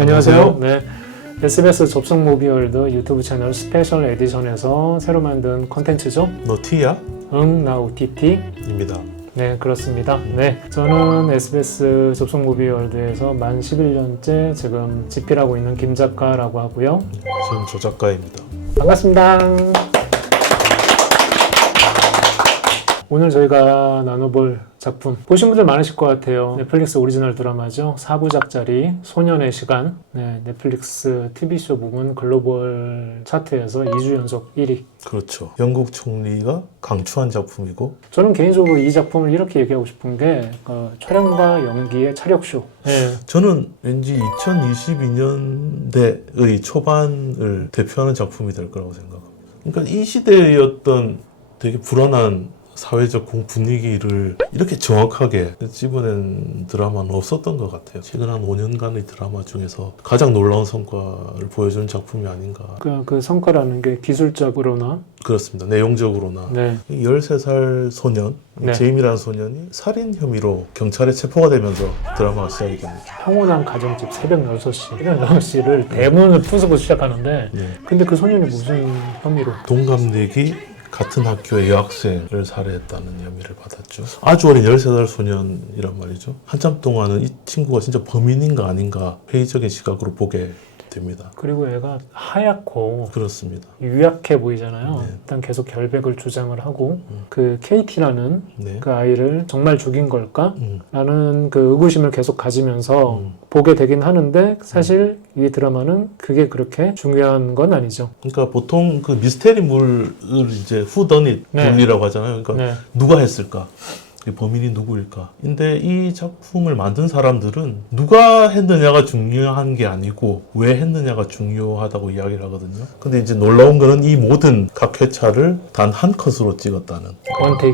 안녕하세요. 네, SBS 접속 무비월드 유튜브 채널 스페셜 에디션에서 새로 만든 컨텐츠죠. 너 T야? 응, 나 OTT. 입니다. 네, 그렇습니다. 네, 저는 SBS 접속 무비월드에서 만 11년째 지금 집필하고 있는 김 작가라고 하고요. 저는 조작가입니다. 반갑습니다. 오늘 저희가 나눠볼 작품 보신 분들 많으실 것 같아요. 넷플릭스 오리지널 드라마죠. 4부작짜리 소년의 시간. 네, 넷플릭스 TV쇼 부분 글로벌 차트에서 2주 연속 1위. 그렇죠. 영국 총리가 강추한 작품이고 저는 개인적으로 이 작품을 이렇게 얘기하고 싶은 게 촬영과 연기의 차력쇼. 네. 저는 왠지 2022년대의 초반을 대표하는 작품이 될 거라고 생각합니다. 그러니까 이 시대의 어떤 되게 불안한 사회적 분위기를 이렇게 정확하게 찍어낸 드라마는 없었던 것 같아요. 최근 한 5년간의 드라마 중에서 가장 놀라운 성과를 보여준 작품이 아닌가. 그 성과라는 게 기술적으로나 그렇습니다. 내용적으로나. 네. 13살 소년, 네. 제임이라는 소년이 살인 혐의로 경찰에 체포가 되면서 드라마가 시작이 됩니다. 평온한 가정집 새벽 6시, 새벽 6시를 대문을 부수고 시작하는데 예. 근데 그 소년이 무슨 혐의로? 동갑내기 같은 학교의 여학생을 살해했다는 혐의를 받았죠. 아주 어린 13살 소년이란 말이죠. 한참 동안은 이 친구가 진짜 범인인가 아닌가 회의적인 시각으로 보게 됩니다. 그리고 얘가 하얗고 그렇습니다. 유약해 보이잖아요. 네. 일단 계속 결백을 주장을 하고 그 케이티라는 네. 그 아이를 정말 죽인 걸까? 음. 라는 그 의구심을 계속 가지면서 보게 되긴 하는데 사실 이 드라마는 그게 그렇게 중요한 건 아니죠. 그러니까 보통 그 미스테리물을 이제 후더닛 네. 분리라고 하잖아요. 그러니까 네. 누가 했을까? 이 범인이 누구일까? 근데 이 작품을 만든 사람들은 누가 했느냐가 중요한 게 아니고 왜 했느냐가 중요하다고 이야기를 하거든요. 근데 이제 놀라운 거는 이 모든 각 회차를 단 한 컷으로 찍었다는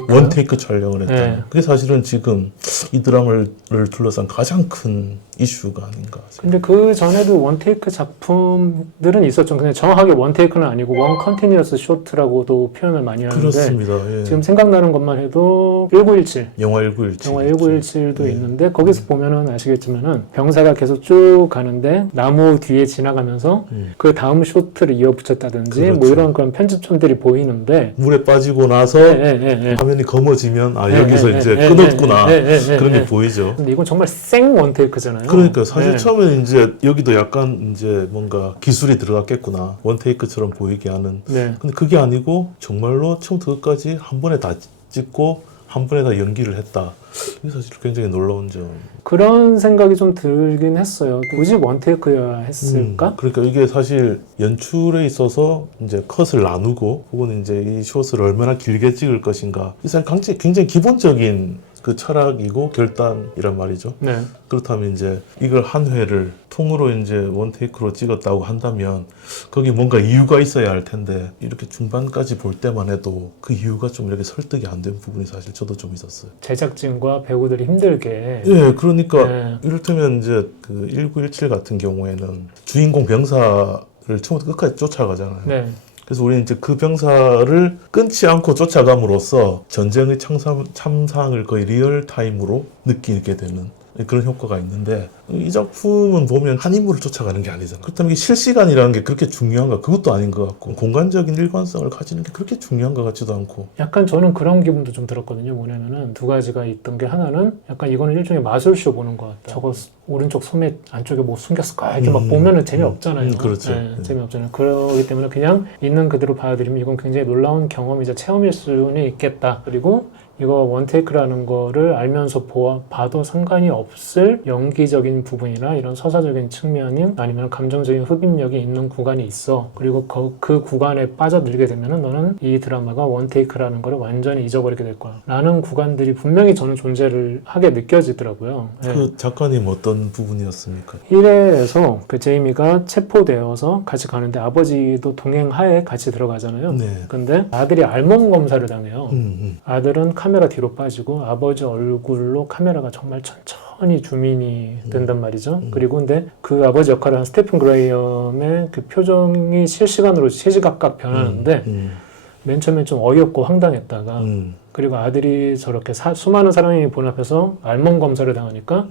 원테이크 촬영을 했다는 네. 그게 사실은 지금 이 드라마를 둘러싼 가장 큰 이슈가 아닌가. 근데 그 전에도 원테이크 작품들은 있었죠. 근데 정확하게 원테이크는 아니고 원 컨티뉴어스 쇼트라고도 표현을 많이 하는데 그렇습니다. 예. 지금 생각나는 것만 해도 1917 영화 1917 영화 1917도 예. 있는데 거기서 보면은 아시겠지만은 병사가 계속 쭉 가는데 나무 뒤에 지나가면서 그 다음 쇼트를 이어붙였다든지 그렇죠. 뭐 이런 그런 편집점들이 보이는데 물에 빠지고 나서 예. 화면이 검어지면 예, 여기서 예, 이제 예, 끊었구나 예, 그런 게 예. 보이죠. 근데 이건 정말 생 원테이크잖아요. 그러니까 사실 예. 처음에는 이제 여기도 약간 이제 뭔가 기술이 들어갔겠구나 원테이크처럼 보이게 하는. 네. 근데 그게 아니고 정말로 처음부터 끝까지 한 번에 다 찍고 한 번에 다 연기를 했다. 이게 사실 굉장히 놀라운 점. 그런 생각이 좀 들긴 했어요. 굳이 원테이크여야 했을까? 그러니까 이게 사실 연출에 있어서 이제 컷을 나누고 혹은 이제 이 숏을 얼마나 길게 찍을 것인가. 이 사실 굉장히 기본적인 그 철학이고 결단이란 말이죠. 네. 그렇다면 이제 이걸 한 회를 통으로 이제 원테이크로 찍었다고 한다면 거기 뭔가 이유가 있어야 할 텐데 이렇게 중반까지 볼 때만 해도 그 이유가 좀 이렇게 설득이 안 된 부분이 사실 저도 좀 있었어요. 제작진과 배우들이 힘들게 예, 그러니까 네. 이를테면 이제 그 1917 같은 경우에는 주인공 병사를 처음부터 끝까지 쫓아가잖아요. 네. 그래서 우리는 이제 그 병사를 끊지 않고 쫓아감으로써 전쟁의 참상을 거의 리얼타임으로 느끼게 되는 그런 효과가 있는데 이 작품은 보면 한 인물을 쫓아가는 게 아니잖아. 그렇다면 이게 실시간이라는 게 그렇게 중요한가? 그것도 아닌 것 같고 공간적인 일관성을 가지는 게 그렇게 중요한 것 같지도 않고. 약간 저는 그런 기분도 좀 들었거든요. 뭐냐면은 두 가지가 있던 게 하나는 약간 이거는 일종의 마술쇼 보는 것 같다. 저거 오른쪽 소매 안쪽에 뭐 숨겼을까? 이렇게 막 보면은 재미없잖아요. 그렇죠. 네, 재미없잖아요. 그렇기 때문에 그냥 있는 그대로 봐드리면 이건 굉장히 놀라운 경험이자 체험일 수는 있겠다. 그리고 이거 원테이크라는 거를 알면서 봐도 상관이 없을 연기적인 부분이나 이런 서사적인 측면인 아니면 감정적인 흡입력이 있는 구간이 있어. 그리고 그 구간에 빠져들게 되면은 너는 이 드라마가 원테이크라는 거를 완전히 잊어버리게 될 거야. 라는 구간들이 분명히 저는 존재를 하게 느껴지더라고요. 네. 그 작가님 어떤 부분이었습니까? 1회에서 그 제이미가 체포되어서 같이 가는데 아버지도 동행하에 같이 들어가잖아요. 네. 근데 아들이 알몸 검사를 당해요. 아들은 카메라 뒤로 빠지고 아버지 얼굴로 카메라가 정말 천천히 줌인이 된단 말이죠. 그리고 근데 그 아버지 역할을 한 스테픈 그레이엄의 그 표정이 실시간으로 시시각각 변하는데 맨 처음에 좀 어이없고 황당했다가 그리고 아들이 저렇게 수많은 사람이 본 앞에서 알몸 검사를 당하니까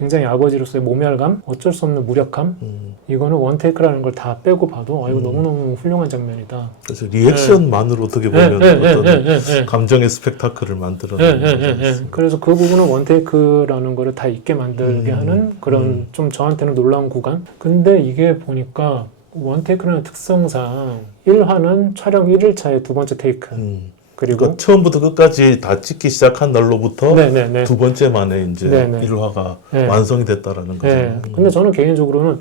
굉장히 아버지로서의 모멸감, 어쩔 수 없는 무력함, 이거는 원테이크라는 걸 다 빼고 봐도 이거 너무너무 훌륭한 장면이다. 그래서 리액션만으로 어떻게 보면 어떤 감정의 스펙타클을 만들어내는 그래서 그 부분은 원테이크라는 거를 다 있게 만들게 하는 그런 좀 저한테는 놀라운 구간. 근데 이게 보니까 원테이크라는 특성상 1화는 촬영 1일차에 두 번째 테이크. 그리고 그러니까 처음부터 끝까지 다 찍기 시작한 날로부터 네네네. 두 번째 만에 이제 네네. 1화가 네. 완성이 됐다라는 거죠. 네. 근데 저는 개인적으로는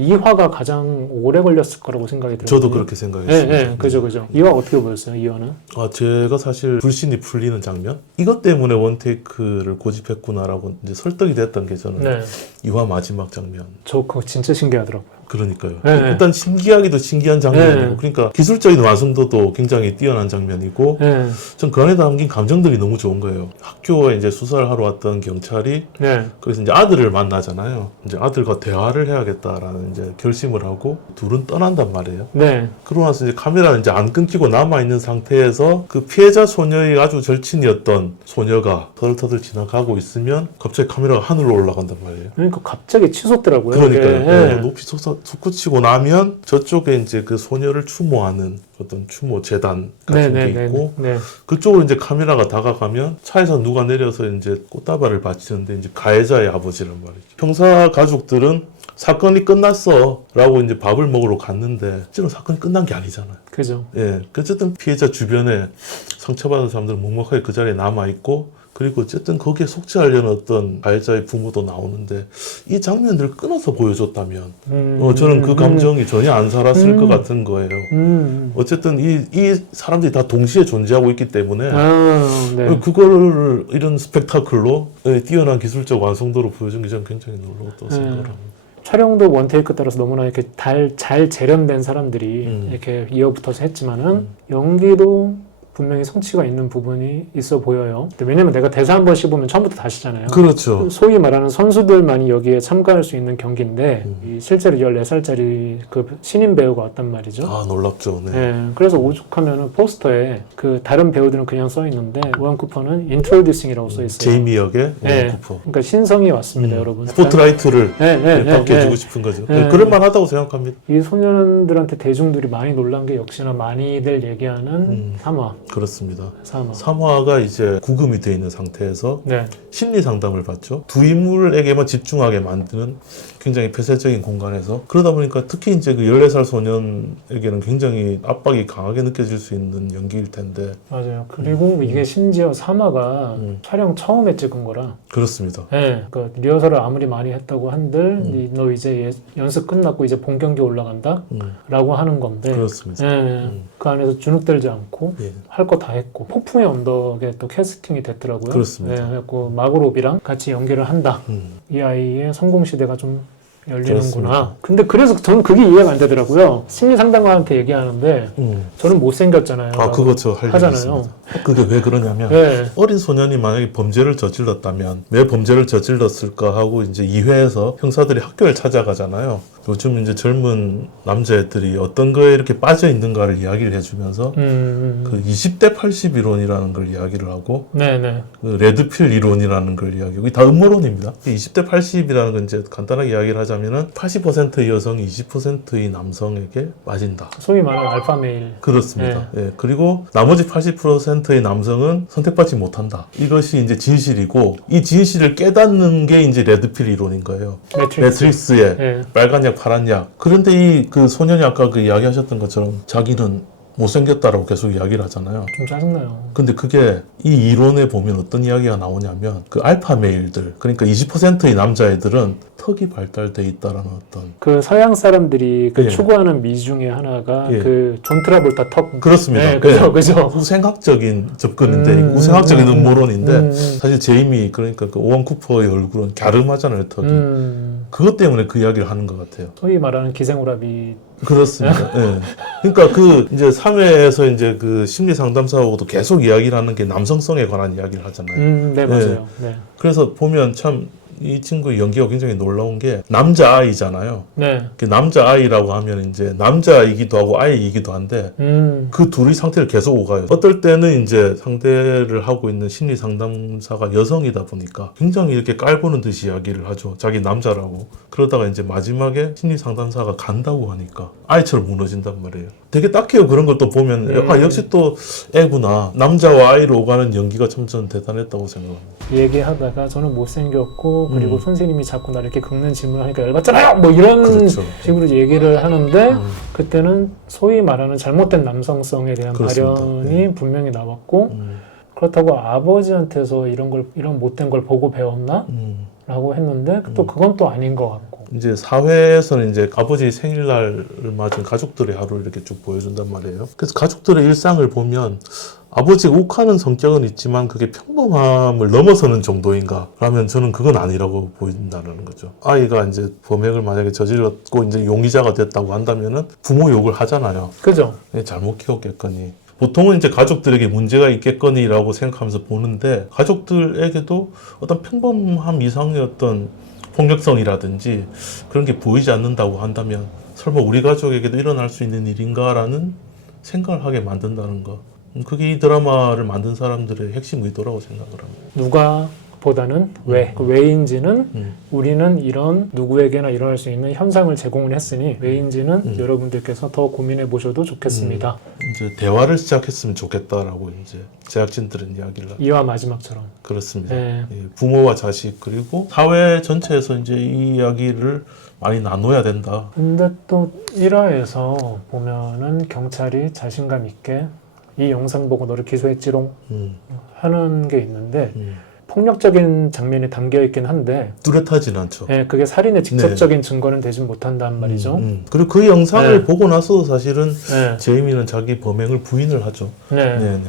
2화가 가장 오래 걸렸을 거라고 생각이 들어요. 저도 그렇게 생각했습니다. 네, 그죠. 2화 어떻게 보였어요? 2화는? 제가 사실 불신이 풀리는 장면? 이것 때문에 원테이크를 고집했구나라고 이제 설득이 됐던 게 저는 네. 2화 마지막 장면. 저 그거 진짜 신기하더라고요. 그러니까요. 네. 일단 신기하기도 신기한 장면이고, 네. 그러니까 기술적인 완성도도 굉장히 뛰어난 장면이고, 네. 전 그 안에 담긴 감정들이 너무 좋은 거예요. 학교에 이제 수사를 하러 왔던 경찰이 네. 거기서 이제 아들을 만나잖아요. 이제 아들과 대화를 해야겠다라는 이제 결심을 하고 둘은 떠난단 말이에요. 네. 그러고 나서 이제 카메라는 이제 안 끊기고 남아있는 상태에서 그 피해자 소녀의 아주 절친이었던 소녀가 터들터들 지나가고 있으면 갑자기 카메라가 하늘로 올라간단 말이에요. 그러니까 갑자기 치솟더라고요. 그러니까요. 이게. 네, 높이 솟구치고 나면 저쪽에 이제 그 소녀를 추모하는 어떤 추모 재단 같은 게 있고 네. 그쪽으로 이제 카메라가 다가가면 차에서 누가 내려서 이제 꽃다발을 바치는데 이제 가해자의 아버지란 말이죠. 형사 가족들은 사건이 끝났어 라고 이제 밥을 먹으러 갔는데 실제로 사건이 끝난 게 아니잖아요. 그죠. 예, 어쨌든 피해자 주변에 상처받은 사람들은 묵묵하게 그 자리에 남아있고 그리고 어쨌든 거기에 속죄하려는 어떤 가해자의 부모도 나오는데 이 장면들을 끊어서 보여줬다면 저는 그 감정이 전혀 안 살았을 것 같은 거예요. 어쨌든 이 사람들이 다 동시에 존재하고 있기 때문에 네. 그거를 이런 스펙타클로 뛰어난 기술적 완성도로 보여준 게 저는 굉장히 놀라웠다고 생각을 합니다. 촬영도 원테이크 따라서 너무나 이렇게 잘 재련된 사람들이 이렇게 이어붙어서 했지만은 연기도 분명히 성취가 있는 부분이 있어 보여요. 왜냐면 내가 대사 한 번 씹으면 처음부터 다시잖아요. 그렇죠. 소위 말하는 선수들만이 여기에 참가할 수 있는 경기인데 이 실제로 14살짜리 그 신인 배우가 왔단 말이죠. 아, 놀랍죠. 네. 네, 그래서 오죽하면은 포스터에 그 다른 배우들은 그냥 써 있는데 오한 쿠퍼는 인트로듀싱이라고 써 있어요. 제이미 역의 네, 오한 쿠퍼. 그러니까 신성이 왔습니다, 여러분. 스포트라이트를 받게 해주고 네. 싶은 거죠. 네. 그럴만하다고 생각합니다. 이 소년들한테 대중들이 많이 놀란 게 역시나 많이들 얘기하는 3화. 그렇습니다. 3화. 3화가 이제 구금이 되어 있는 상태에서 네. 심리 상담을 받죠. 두 인물에게만 집중하게 만드는 굉장히 폐쇄적인 공간에서 그러다 보니까 특히 이제 그 14살 소년에게는 굉장히 압박이 강하게 느껴질 수 있는 연기일 텐데 맞아요. 그리고 이게 심지어 3화가 촬영 처음에 찍은 거라. 그렇습니다. 네. 그러니까 리허설을 아무리 많이 했다고 한들 너 이제 연습 끝났고 이제 본 경기 올라간다? 라고 하는 건데. 그렇습니다. 네. 그 안에서 주눅들지 않고 예. 할 거 다 했고 폭풍의 언덕에 또 캐스팅이 됐더라고요. 그렇습니다. 네. 그래서 마고로비랑 같이 연기를 한다. 이 아이의 성공 시대가 좀 열리는구나. 그렇습니다. 근데 그래서 저는 그게 이해가 안 되더라고요. 심리 상담가한테 얘기하는데 저는 못생겼잖아요. 아, 그거 저 할 얘기 하잖아요. 있습니다. 그게 왜 그러냐면 네. 어린 소년이 만약에 범죄를 저질렀다면 왜 범죄를 저질렀을까 하고 이제 2회에서 형사들이 학교를 찾아가잖아요. 요즘 이제 젊은 남자애들이 어떤 거에 이렇게 빠져 있는가를 이야기를 해주면서 그 20대 80 이론이라는 걸 이야기를 하고 네네. 그 레드필 이론이라는 걸 이야기하고 이게 다 음모론입니다. 20대 80이라는 건 이제 간단하게 이야기를 하자면은 80%의 여성이 20%의 남성에게 빠진다. 소위 말하는 알파 메일. 그렇습니다. 예. 그리고 나머지 80%의 남성은 선택받지 못한다. 이것이 이제 진실이고 이 진실을 깨닫는 게 이제 레드필 이론인 거예요. 매트릭스의 네. 빨간 약, 파란 약. 그런데 이 그 소년이 아까 그 이야기하셨던 것처럼 자기는 못생겼다라고 계속 이야기를 하잖아요. 좀 짜증나요. 근데 그게 이 이론에 보면 어떤 이야기가 나오냐면 그 알파 메일들, 그러니까 20%의 남자애들은 턱이 발달돼 있다라는 어떤 그 서양 사람들이 그 예. 추구하는 미 중에 하나가 예. 그 존 트라볼타 턱. 그렇습니다. 네, 그죠, 예. 그죠. 우생학적인 접근인데 우생학적인 음모론인데 사실 제이미 그러니까 그 오원 쿠퍼의 얼굴은 갸름하잖아요, 턱이. 그것 때문에 그 이야기를 하는 것 같아요. 소위 말하는 기생오라비. 그렇습니다. 예. 그러니까 그 이제 3회에서 이제 그 심리 상담사하고도 계속 이야기를 하는 게 남성성에 관한 이야기를 하잖아요. 네, 맞아요. 네. 그래서 보면 참 이 친구의 연기가 굉장히 놀라운 게 남자아이잖아요. 네. 그 남자아이라고 하면 이제 남자이기도 하고 아이이기도 한데 그 둘이 상태를 계속 오가요. 어떨 때는 이제 상대를 하고 있는 심리 상담사가 여성이다 보니까 굉장히 이렇게 깔보는 듯이 이야기를 하죠. 자기 남자라고. 그러다가 이제 마지막에 심리 상담사가 간다고 하니까 아이처럼 무너진단 말이에요. 되게 딱해요. 그런 걸 또 보면 아, 역시 또 애구나. 남자와 아이로 오가는 연기가 참 저는 대단했다고 생각합니다. 얘기하다가 저는 못생겼고 그리고 선생님이 자꾸 나를 이렇게 긁는 질문을 하니까 열받잖아요. 뭐 이런 그렇죠. 식으로 얘기를 하는데 그때는 소위 말하는 잘못된 남성성에 대한 그렇습니다. 발현이 분명히 나왔고 그렇다고 아버지한테서 이런 못된 걸 보고 배웠나? 라고 했는데 또 그건 또 아닌 것 같고. 이제 사회에서는 이제 아버지 생일날을 맞은 가족들의 하루를 이렇게 쭉 보여준단 말이에요. 그래서 가족들의 일상을 보면 아버지가 욱하는 성격은 있지만 그게 평범함을 넘어서는 정도인가? 라면 저는 그건 아니라고 보인다는 거죠. 아이가 이제 범행을 만약에 저질렀고 이제 용의자가 됐다고 한다면은 부모 욕을 하잖아요. 그죠? 잘못 키웠겠거니. 보통은 이제 가족들에게 문제가 있겠거니라고 생각하면서 보는데 가족들에게도 어떤 평범함 이상의 어떤 폭력성이라든지 그런 게 보이지 않는다고 한다면 설마 우리 가족에게도 일어날 수 있는 일인가라는 생각을 하게 만든다는 거. 그게 이 드라마를 만든 사람들의 핵심 의도라고 생각을 합니다. 누가 보다는 왜. 그 왜인지는 우리는 이런 누구에게나 일어날 수 있는 현상을 제공을 했으니 왜인지는 여러분들께서 더 고민해 보셔도 좋겠습니다. 이제 대화를 시작했으면 좋겠다라고 이제 제작진들은 이야기를 하죠. 이와 마지막처럼. 그렇습니다. 네. 예, 부모와 자식 그리고 사회 전체에서 이제 이 이야기를 많이 나눠야 된다. 근데 또 1화에서 보면은 경찰이 자신감 있게 이 영상 보고 너를 기소했지롱 하는 게 있는데 폭력적인 장면이 담겨 있긴 한데 뚜렷하진 않죠. 네, 그게 살인의 직접적인 증거는 되지 못한단 말이죠. 그리고 그 영상을 네. 보고 나서 사실은 네. 제이미는 자기 범행을 부인을 하죠. 네. 네,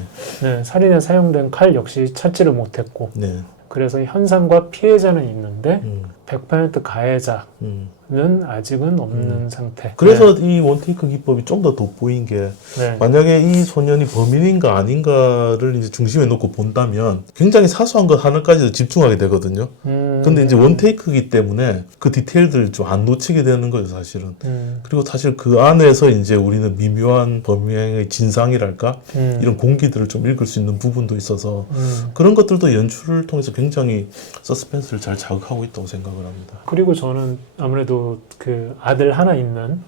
네, 살인에 사용된 칼 역시 찾지를 못했고 네. 그래서 현상과 피해자는 있는데 100% 가해자는 아직은 없는 상태. 그래서 이 원테이크 기법이 좀 더 돋보인 게 네. 만약에 이 소년이 범인인가 아닌가를 이제 중심에 놓고 본다면 굉장히 사소한 것 하나까지도 집중하게 되거든요. 근데 이제 원테이크이기 때문에 그 디테일들을 좀 안 놓치게 되는 거죠, 사실은. 그리고 사실 그 안에서 이제 우리는 미묘한 범행의 진상이랄까? 이런 공기들을 좀 읽을 수 있는 부분도 있어서 그런 것들도 연출을 통해서 굉장히 서스펜스를 잘 자극하고 있다고 생각을 합니다. 그리고 저는 아무래도 그 아들 하나 있는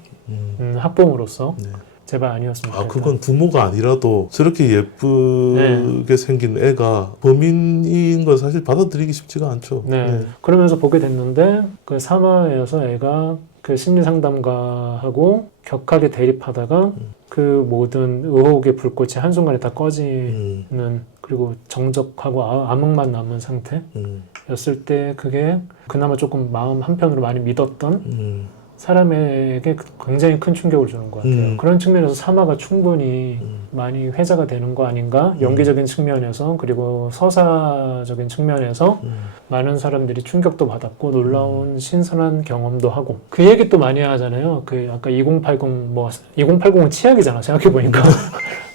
학부모로서 네. 제발 아니었으면 좋겠다. 그건 부모가 아니라도 저렇게 예쁘게 생긴 애가 범인인 건 사실 받아들이기 쉽지가 않죠. 네. 그러면서 보게 됐는데 그 3화에서 애가 그 심리상담가하고 격하게 대립하다가 그 모든 의혹의 불꽃이 한순간에 다 꺼지는 그리고 정적하고 암흑만 남은 상태였을 때 그게 그나마 조금 마음 한편으로 많이 믿었던 사람에게 굉장히 큰 충격을 주는 것 같아요. 그런 측면에서 3화가 충분히 많이 회자가 되는 거 아닌가? 연기적인 측면에서 그리고 서사적인 측면에서 많은 사람들이 충격도 받았고 놀라운 신선한 경험도 하고 그 얘기 또 많이 하잖아요. 그 아까 2080 뭐 2080은 치약이잖아. 생각해 보니까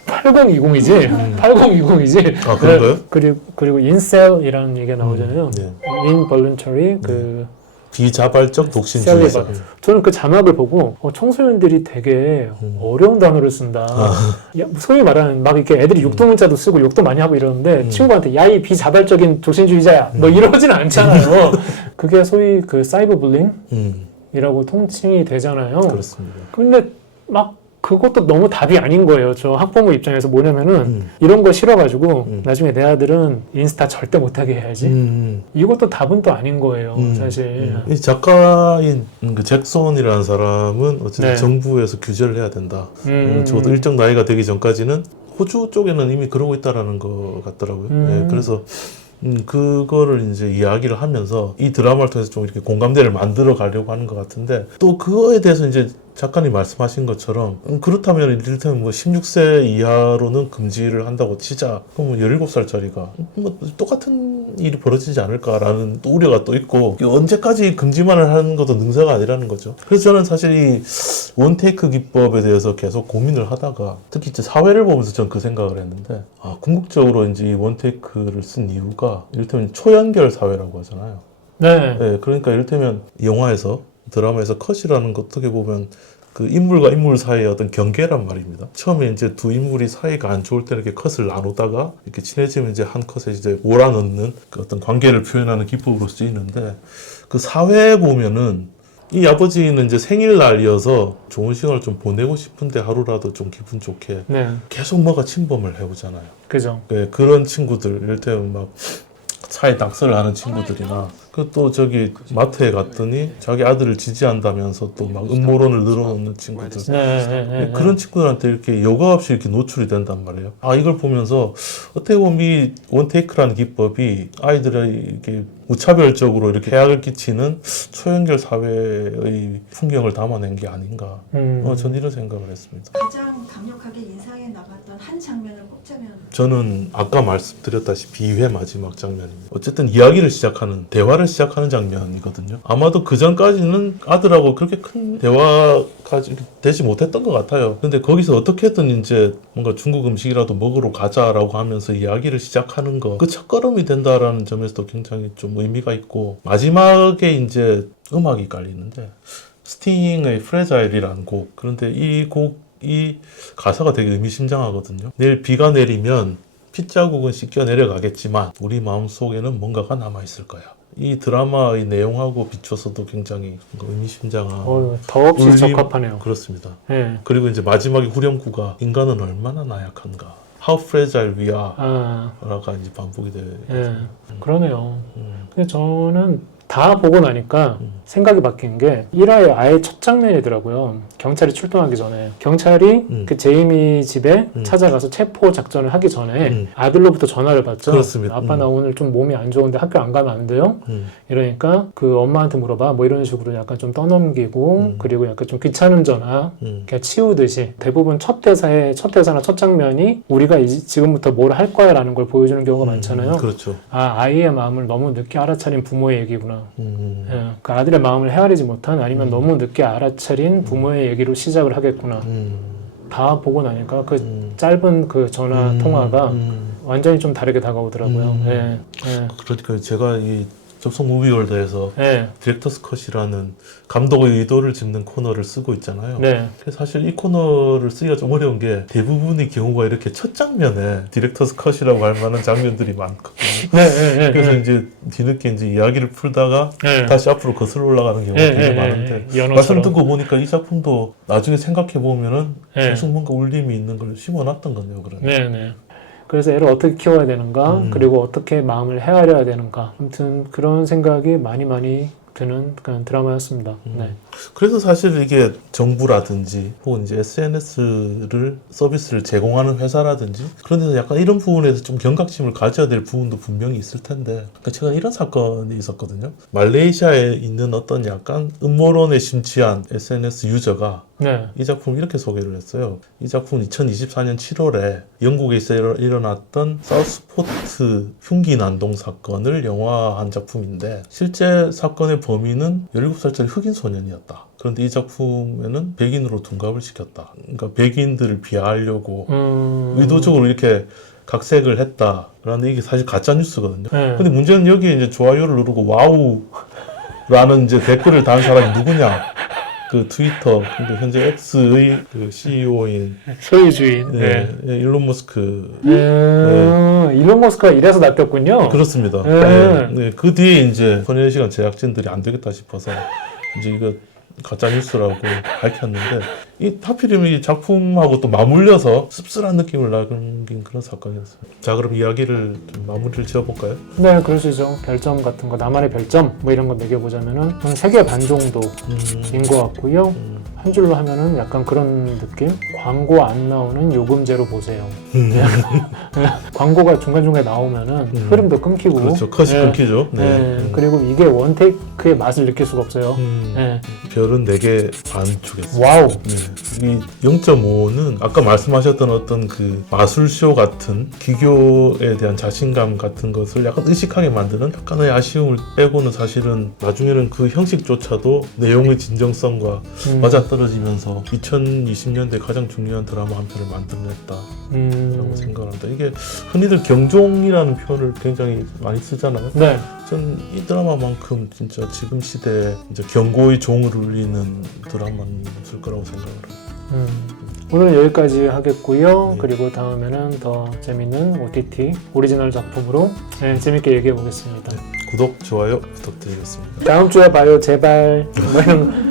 8020이지. 8020이지. 아, 그런가요? 그리고 인셀이라는 얘기가 나오잖아요. 네. involuntary 그 비자발적 독신주의자. 저는 그 자막을 보고 청소년들이 되게 어려운 단어를 쓴다. 야, 소위 말하는 막 이렇게 애들이 육두문자도 쓰고 욕도 많이 하고 이러는데 친구한테 야 이 비자발적인 독신주의자야 뭐 이러진 않잖아요. 그게 소위 그 사이버 불링이라고 통칭이 되잖아요. 그렇습니다. 근데 막 그것도 너무 답이 아닌 거예요. 저 학부모 입장에서 뭐냐면은 이런 거 싫어가지고 나중에 내 아들은 인스타 절대 못하게 해야지. 이것도 답은 또 아닌 거예요. 사실. 이 작가인 그 잭슨이라는 사람은 어쨌든 네. 정부에서 규제를 해야 된다. 적어도 일정 나이가 되기 전까지는 호주 쪽에는 이미 그러고 있다라는 것 같더라고요. 네, 그래서 그거를 이제 이야기를 하면서 이 드라마를 통해서 좀 이렇게 공감대를 만들어 가려고 하는 것 같은데 또 그거에 대해서 이제 작가님 말씀하신 것처럼 그렇다면 이를테면 뭐 16세 이하로는 금지를 한다고 치자. 그럼 뭐 17살짜리가 뭐 똑같은 일이 벌어지지 않을까라는 또 우려가 또 있고 언제까지 금지만을 하는 것도 능사가 아니라는 거죠. 그래서 저는 사실 이 원테이크 기법에 대해서 계속 고민을 하다가 특히 이제 사회를 보면서 저는 그 생각을 했는데 궁극적으로 이제 이 원테이크를 쓴 이유가 이를테면 초연결 사회라고 하잖아요. 네. 예, 그러니까 이를테면 영화에서 드라마에서 컷이라는 거 어떻게 보면 그 인물과 인물 사이의 어떤 경계란 말입니다. 처음에 이제 두 인물이 사이가 안 좋을 때는 이렇게 컷을 나누다가 이렇게 친해지면 이제 한 컷에 이제 몰아넣는 그 어떤 관계를 표현하는 기법으로 쓰이는데 그 사회에 보면은 이 아버지는 이제 생일날이어서 좋은 시간을 좀 보내고 싶은데 하루라도 좀 기분 좋게 네. 계속 뭐가 침범을 해오잖아요. 그죠. 예, 그런 친구들, 이를테면 막 차에 낙서를 하는 친구들이나 그 또 저기 마트에 갔더니 자기 아들을 지지한다면서 또 막 음모론을 늘어놓는 친구들. 네. 그런 친구들한테 이렇게 여과 없이 이렇게 노출이 된단 말이에요. 아, 이걸 보면서 어떻게 보면 이 원테이크라는 기법이 아이들의 이렇게 무차별적으로 이렇게 해악을 끼치는 초연결 사회의 풍경을 담아낸 게 아닌가. 전 이런 생각을 했습니다. 가장 강력하게 인상에 남았던 한 장면을 꼽자면 저는 아까 말씀드렸다시피 2회 마지막 장면입니다. 어쨌든 이야기를 시작하는, 대화를 시작하는 장면이거든요. 아마도 그 전까지는 아들하고 그렇게 큰 대화가 되지 못했던 것 같아요. 근데 거기서 어떻게든 이제 뭔가 중국 음식이라도 먹으러 가자라고 하면서 이야기를 시작하는 거, 그 첫걸음이 된다라는 점에서도 굉장히 좀 의미가 있고, 마지막에 이제 음악이 깔리는데 스팅의 프레자일이라는 곡, 그런데 이 가사가 되게 의미심장하거든요. 내일 비가 내리면 핏자국은 씻겨 내려가겠지만 우리 마음속에는 뭔가가 남아있을 거야. 이 드라마의 내용하고 비춰서도 굉장히 의미심장한 더없이 적합하네요. 그렇습니다. 네. 그리고 이제 마지막에 후렴구가 인간은 얼마나 나약한가, How fragile we are 라가 이제 반복이 돼요. 네. 그러네요. 근데 저는 다 보고 나니까 생각이 바뀐 게 1화의 아예 첫 장면이더라고요. 경찰이 출동하기 전에 경찰이 그 제이미 집에 찾아가서 체포 작전을 하기 전에 아들로부터 전화를 받죠. 그렇습니다. 아빠 나 오늘 좀 몸이 안 좋은데 학교 안 가면 안 돼요? 이러니까 그 엄마한테 물어봐 뭐 이런 식으로 약간 좀 떠넘기고 그리고 약간 좀 귀찮은 전화 그냥 치우듯이 대부분 첫 대사나 첫 장면이 우리가 지금부터 뭘 할 거야 라는 걸 보여주는 경우가 많잖아요. 그렇죠. 아이의 마음을 너무 늦게 알아차린 부모의 얘기구나. 예, 그 아들의 마음을 헤아리지 못한 아니면 너무 늦게 알아차린 부모의 얘기로 시작을 하겠구나. 다 보고 나니까 그 짧은 그 전화 통화가 완전히 좀 다르게 다가오더라고요. 예. 그러니까 제가 이 접속 무비월드에서 네. 디렉터스 컷이라는 감독의 의도를 짚는 코너를 쓰고 있잖아요. 네. 그래서 사실 이 코너를 쓰기가 좀 어려운 게 대부분의 경우가 이렇게 첫 장면에 디렉터스 컷이라고 할 만한 장면들이 많거든요. 네. 그래서 이제 뒤늦게 이제 이야기를 풀다가 다시 앞으로 거슬러 올라가는 경우가 되게 많은데 말씀 듣고 보니까 이 작품도 나중에 생각해 보면은 계속 뭔가 울림이 있는 걸 심어놨던 거네요. 네. 그래서 애를 어떻게 키워야 되는가, 그리고 어떻게 마음을 헤아려야 되는가. 아무튼 그런 생각이 많이 드는 그런 드라마였습니다. 네. 그래서 사실 이게 정부라든지 혹은 이제 SNS를 서비스를 제공하는 회사라든지 그런 데서 약간 이런 부분에서 좀 경각심을 가져야 될 부분도 분명히 있을 텐데, 그러니까 제가 이런 사건이 있었거든요. 말레이시아에 있는 어떤 약간 음모론에 심취한 SNS 유저가 이 작품을 이렇게 소개를 했어요. 이 작품은 2024년 7월에 영국에서 일어났던 사우스포트 흉기 난동 사건을 영화한 작품인데, 실제 사건의 범인은 17살짜리 흑인 소년이었다. 그런데 이 작품에는 백인으로 둔갑을 시켰다. 그러니까 백인들을 비하하려고 의도적으로 이렇게 각색을 했다라는, 이게 사실 가짜 뉴스거든요. 근데 문제는 여기에 이제 좋아요를 누르고 와우라는 이제 댓글을 단 사람이 누구냐? 그 트위터, 근데 현재 X의 그 CEO인 소유주인 일론 머스크. 일론 머스크가 이래서 낚였군요. 그렇습니다. 그 뒤에 이제 소년 시간 제작진들이 안 되겠다 싶어서 이제 이거 가짜 뉴스라고 밝혔는데, 이 하필이면 이 작품하고 또 맞물려서 씁쓸한 느낌을 남긴 그런 사건이었어요. 자, 그럼 이야기를 좀 마무리를 지어볼까요? 네, 그럴 수 있죠. 별점 같은 거, 나만의 별점 뭐 이런 거 매겨보자면은 한 3개 반 정도인 것 같고요. 한 줄로 하면은 약간 그런 느낌? 광고 안 나오는 요금제로 보세요. 광고가 중간중간에 나오면은 흐름도 끊기고. 그렇죠. 컷이 끊기죠. 그리고 이게 원테이크의 맛을 느낄 수가 없어요. 별은 4개 반 주겠습니다. 와우. 이 0.5는 아까 말씀하셨던 어떤 그 마술쇼 같은 기교에 대한 자신감 같은 것을 약간 의식하게 만드는 약간의 아쉬움을 빼고는 사실은 나중에는 그 형식조차도 내용의 진정성과 맞아, 맞아떨어지면서 2020년대 가장 중요한 드라마 한 편을 만들어냈다라고 생각을 합니다. 이게 흔히들 경종이라는 표현을 굉장히 많이 쓰잖아요. 네. 전 이 드라마만큼 진짜 지금 시대에 이제 경고의 종을 울리는 드라마는 없을 거라고 생각을 합니다. 오늘 여기까지 하겠고요. 네. 그리고 다음에는 더 재밌는 OTT 오리지널 작품으로 재밌게 얘기해 보겠습니다. 구독, 좋아요 부탁드리겠습니다. 다음 주에 봐요, 제발. 뭐 이런